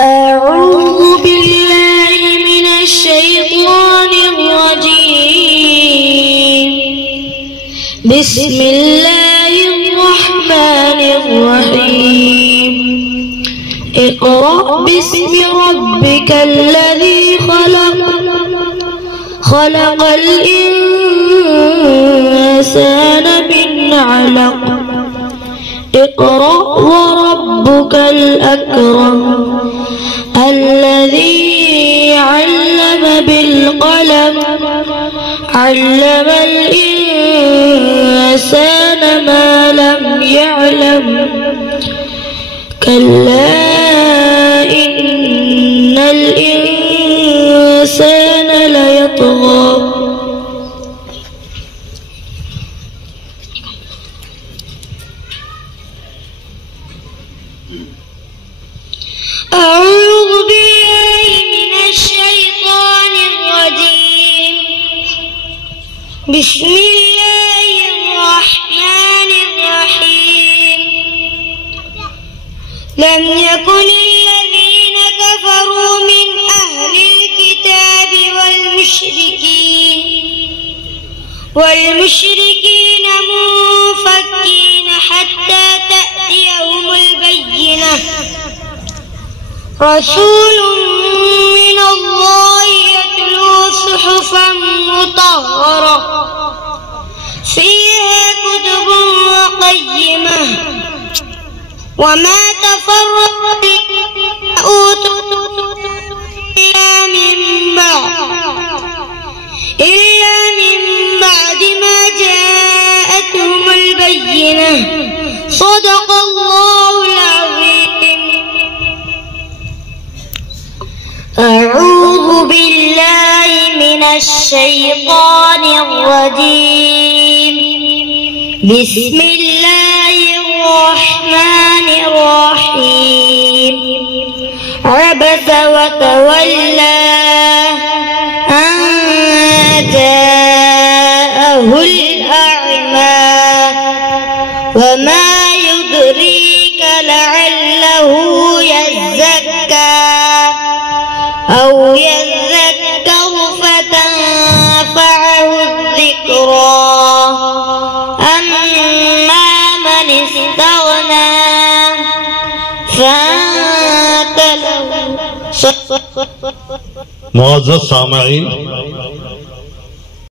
أعوذ بالله من الشيطان الرجيم. بسم الله الرحمن الرحيم. اقرأ باسم ربك الذي خلق، خلق الإنسان من علق. اقرأ وربك الأكرم الذي علم بالقلم، علم الإنسان ما لم يعلم. كلا إن الإنسان ليطغى. أعوذ بالله من الشيطان الرجيم. بسم الله الرحمن الرحيم. لم يكن الذين كفروا من أهل الكتاب والمشركين منفكين حتى تأتيهم البينة. رسول من الله يتلو صحفا مطهرة فيها كتب قيمة. وما تفرق إلا من بعد ما جاءتهم البينة. صدق الله العظيم. أعوذ بالله من الشيطان الرجيم. بسم الله الرحمن الرحيم. عبس وتولى أن جاءه الأعمى. وما يدريك لعله يزكى أو يذكر فتنفعه الذكرى. أما من استغنى فأنت له. معزز سامعین،